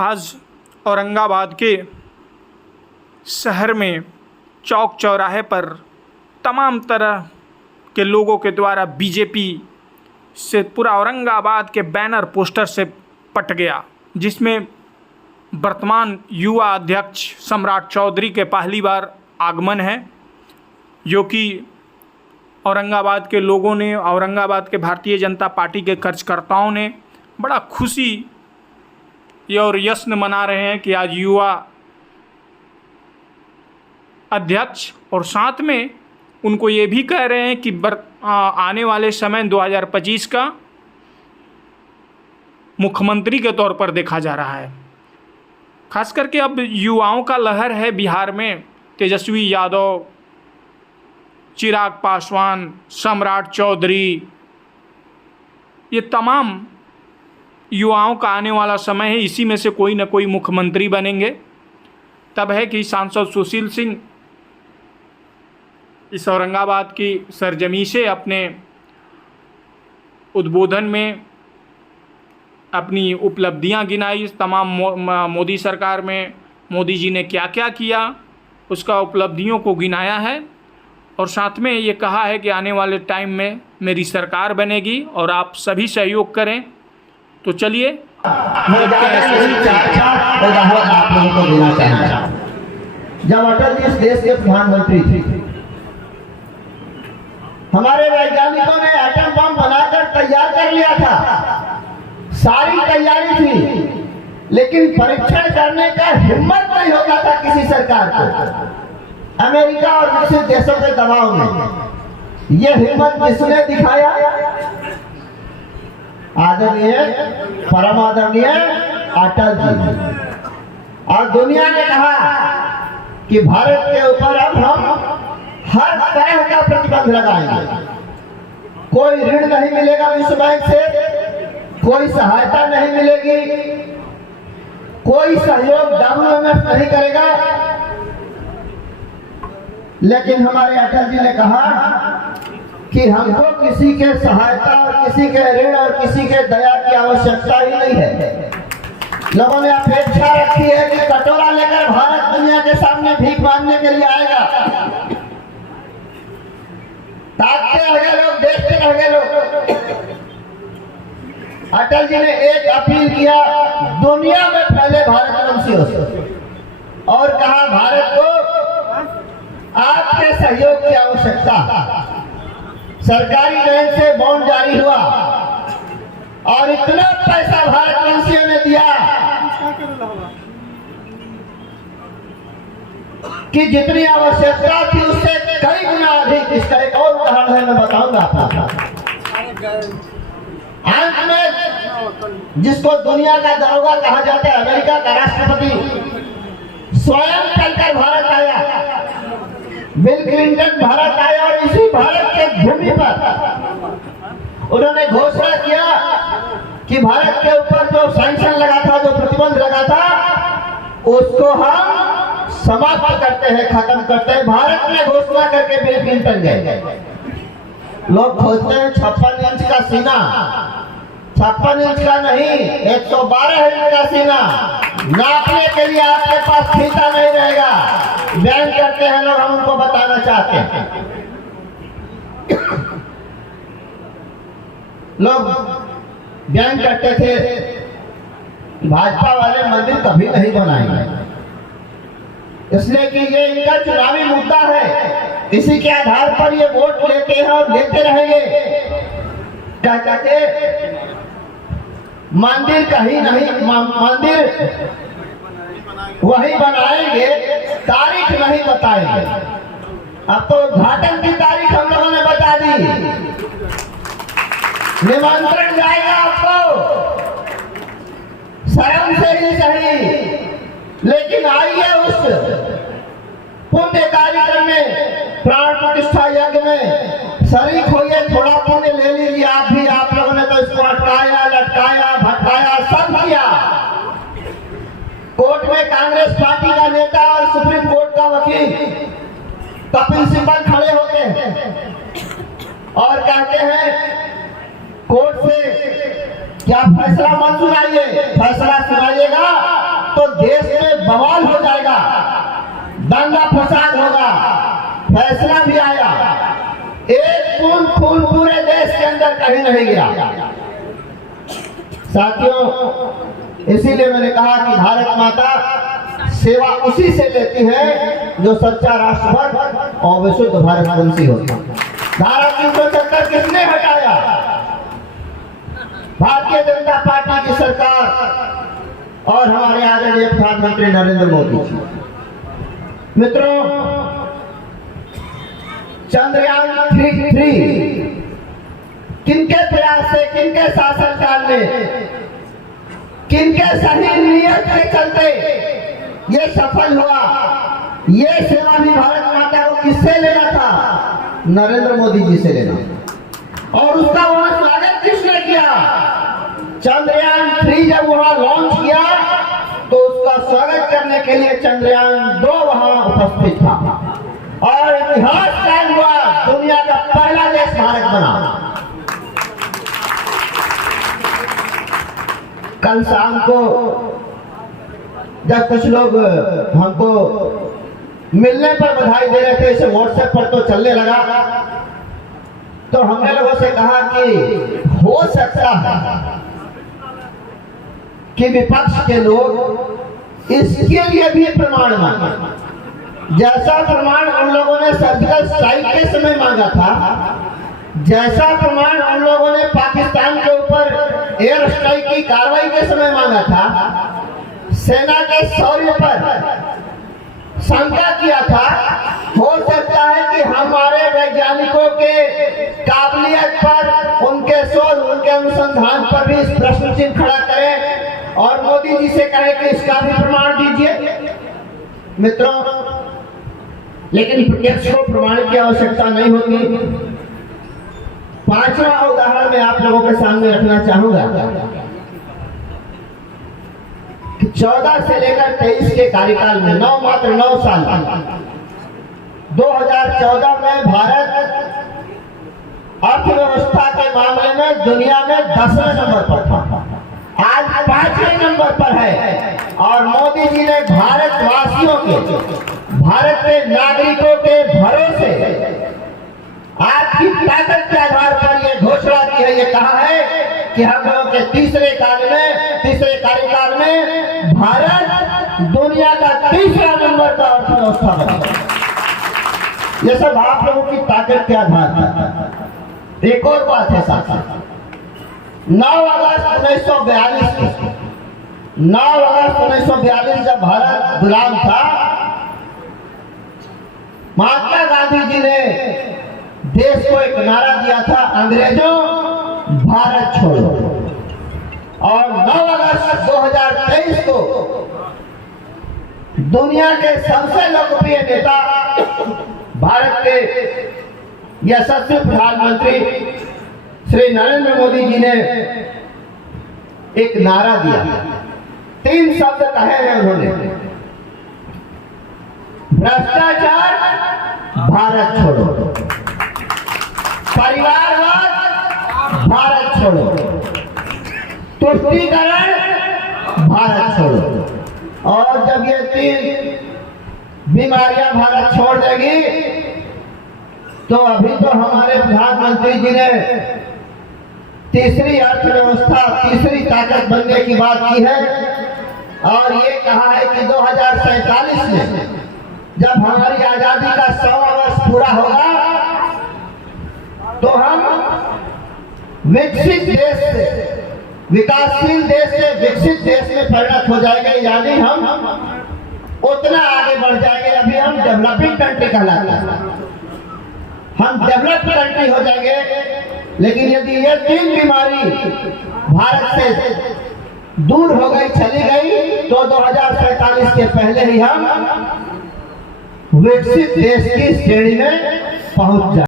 आज औरंगाबाद के शहर में चौक चौराहे पर तमाम तरह के लोगों के द्वारा बीजेपी से पूरा औरंगाबाद के बैनर पोस्टर से पट गया, जिसमें वर्तमान युवा अध्यक्ष सम्राट चौधरी के पहली बार आगमन है, जो कि औरंगाबाद के लोगों ने, औरंगाबाद के भारतीय जनता पार्टी के कार्यकर्ताओं ने बड़ा खुशी और जश्न मना रहे हैं कि आज युवा अध्यक्ष, और साथ में उनको ये भी कह रहे हैं कि आने वाले समय 2025 का मुख्यमंत्री के तौर पर देखा जा रहा है। खास करके अब युवाओं का लहर है बिहार में। तेजस्वी यादव, चिराग पासवान, सम्राट चौधरी, ये तमाम युवाओं का आने वाला समय है। इसी में से कोई न कोई मुख्यमंत्री बनेंगे। तब है कि सांसद सुशील सिंह इस औरंगाबाद की सरजमी से अपने उद्बोधन में अपनी उपलब्धियां गिनाई। तमाम मोदी सरकार में मोदी जी ने क्या क्या किया, उसका उपलब्धियों को गिनाया है, और साथ में ये कहा है कि आने वाले टाइम में मेरी सरकार बनेगी और आप सभी सहयोग करें। तो चलिए आप लोगों को देना चाहेंगे। जब अटल जी इस देश के प्रधानमंत्री थे, हमारे वैज्ञानिकों ने एटम बम बनाकर तैयार कर लिया था, सारी तैयारी थी, लेकिन परीक्षण करने का हिम्मत नहीं होता था किसी सरकार को। अमेरिका और विकसित देशों के दबाव में यह हिम्मत किसने दिखाया? आदरणीय परम आदरणीय अटल जी। और दुनिया ने कहा कि भारत के ऊपर अब हम हर तरह का प्रतिबंध लगाएंगे। कोई ऋण नहीं मिलेगा विश्व बैंक से, कोई सहायता नहीं मिलेगी, कोई सहयोग WMF नहीं करेगा। लेकिन हमारे अटल जी ने कहा कि हमको किसी के सहायता और किसी के ऋण और किसी के दया की आवश्यकता ही नहीं है। लोगों ने अपेक्षा रखी है कि कटोरा लेकर भारत दुनिया के सामने भीख मांगने के लिए आएगा। ताकते रह गए लोग, देखते रह गए लोग। अटल जी ने एक अपील किया दुनिया में फैले भारतवंशियों से, और कहा भारत को आपके सहयोग की आवश्यकता। सरकारी बैंक से बॉन्ड जारी हुआ और इतना पैसा भारतवंशियों ने दिया कि जितनी आवश्यकता थी उससे कई गुना अधिक। इसका एक और उदाहरण है, मैं बताऊंगा आपको। अंत में जिसको दुनिया का दरोगा कहा जाता है, अमेरिका का राष्ट्रपति स्वयं चलकर भारत आया। बिल क्लिंटन भारत आया और इसी भारत के भूमि पर उन्होंने घोषणा किया कि भारत के ऊपर जो सैंक्शन लगा था, जो प्रतिबंध लगा था, उसको हम समाप्त करते हैं, खत्म करते हैं। भारत ने घोषणा करके बिल क्लिंटन गए। लोग खोजते हैं 56 इंच का सीना, 56 इंच का नहीं, 112 इंच का सीना। नापने के लिए आपके पास फीता नहीं रहेगा। बयान करते हैं लोग, हम उनको बताना चाहते हैं। लोग बयान करते थे भाजपा वाले मंदिर कभी नहीं बनाएंगे, इसलिए कि ये इनका चुनावी मुद्दा है, इसी के आधार पर ये वोट लेते हैं और लेते रहेंगे। क्या कहते, मंदिर कहीं नहीं, मंदिर वही बनाएंगे, तारीख नहीं बताएंगे। अब तो उद्घाटन की तारीख हम लोगों ने बता दी, निमंत्रण जाएगा आपको, शर्म से ही सही, लेकिन आइए उस पुण्य कार्यक्रम में, प्राण प्रतिष्ठा यज्ञ में शरीक होइए, थोड़ा पुण्य ले लीजिए आप भी। आप लोगों ने तो इसको अटकाया, लटकाया, भटकाया, सब किया। कोर्ट में कांग्रेस पार्टी का नेता और सुप्रीम कोर्ट का वकील कपिल सिब्बल खड़े होते हैं और कहते हैं कोर्ट से क्या फैसला मत सुनाइए, फैसला सुनाइएगा देश में बवाल हो जाएगा, दंगा फसाद होगा। फैसला भी आया, एक बूंद खून पूरे देश के अंदर कहीं नहीं गया। साथियों, इसीलिए मैंने कहा कि भारत माता सेवा उसी से लेती है जो सच्चा राष्ट्रभक्त और विशुद्ध भारतवंशी होता है। धारा 370 किसने हटाया? भारतीय जनता पार्टी की सरकार और हमारे आदरणीय प्रधानमंत्री नरेंद्र मोदी जी। मित्रों, चंद्रयान 3 किनके प्रयास से, किनके शासनकाल में, किनके सही नियत के चलते ये सफल हुआ? ये सेवा भी भारत माता को किससे लेना था? नरेंद्र मोदी जी से लेना। और उसका वहां स्वागत किसने किया? चंद्रयान 3 जब वहां लॉन्च किया तो उसका स्वागत करने के लिए चंद्रयान 2 वहां उपस्थित था और इतिहास कायम हुआ। दुनिया का पहला देश भारत बना। कल शाम को जब कुछ लोग हमको मिलने पर बधाई दे रहे थे, इसे व्हाट्सएप पर तो चलने लगा, तो हमने लोगों से कहा कि हो सकता है कि विपक्ष के लोग इसके लिए भी प्रमाण मांगे। जैसा प्रमाण उन लोगों ने सर्जिकल स्ट्राइक के समय मांगा था, जैसा प्रमाण उन लोगों ने पाकिस्तान के ऊपर एयर स्ट्राइक की कार्रवाई के समय मांगा था, सेना के शौर्य पर शंका किया था, हो सकता है कि हमारे वैज्ञानिकों के काबिलियत पर, उनके शोध, उनके अनुसंधान पर भी इस प्रश्न चिन्ह खड़ा करें और मोदी जी से कहें कि इसका भी प्रमाण दीजिए। मित्रों, लेकिन प्रत्यक्ष को प्रमाण की आवश्यकता नहीं होती। पांचवा उदाहरण मैं आप लोगों के सामने रखना चाहूंगा कि 14 से लेकर 23 के कार्यकाल में मात्र 9 साल 2014 में भारत अर्थव्यवस्था के मामले में दुनिया में 10वें नंबर पर था, आज 5वें नंबर पर है। और मोदी जी ने भारतवासियों के, भारत के नागरिकों के भरोसे आपकी ताकत के आधार पर यह घोषणा की है, ये कहा है कि हम लोगों के तीसरे कार्यकाल में भारत दुनिया का 3रा नंबर का अर्थव्यवस्था बना। ये सब आप लोगों की ताकत के आधार पर। एक और बात है साथ, 9 अगस्त 1942 जब भारत गुलाम था, महात्मा गांधी जी ने देश को एक नारा दिया था, अंग्रेजों भारत छोड़ो। और 9 अगस्त 2023 को दुनिया के सबसे लोकप्रिय नेता, भारत के यशस्वी प्रधानमंत्री श्री नरेंद्र मोदी जी ने एक नारा दिया। 3 शब्द कहे हैं उन्होंने, भ्रष्टाचार भारत छोड़ो, परिवारवाद भारत छोड़ो, तुष्टीकरण भारत छोड़ो। और जब ये 3 बीमारियां भारत छोड़ देगी तो अभी तो हमारे प्रधानमंत्री जी ने तीसरी अर्थव्यवस्था, तीसरी ताकत बनने की बात की है और ये कहा है कि 2047 में जब हमारी आजादी का 100वां वर्ष पूरा होगा तो हम विकसित देश से, विकासशील देश से विकसित देश में परिणत हो जाएंगे, यानी हम उतना आगे बढ़ जाएंगे। अभी हम डेवलपिंग कंट्री कहलाते हैं, हम डेवलप्ड कंट्री हो जाएंगे। लेकिन यदि ये 3 बीमारी भारत से दूर हो गई, चली गई, तो 2047 के पहले ही हम विकसित देश की श्रेणी में पहुंच जाएंगे।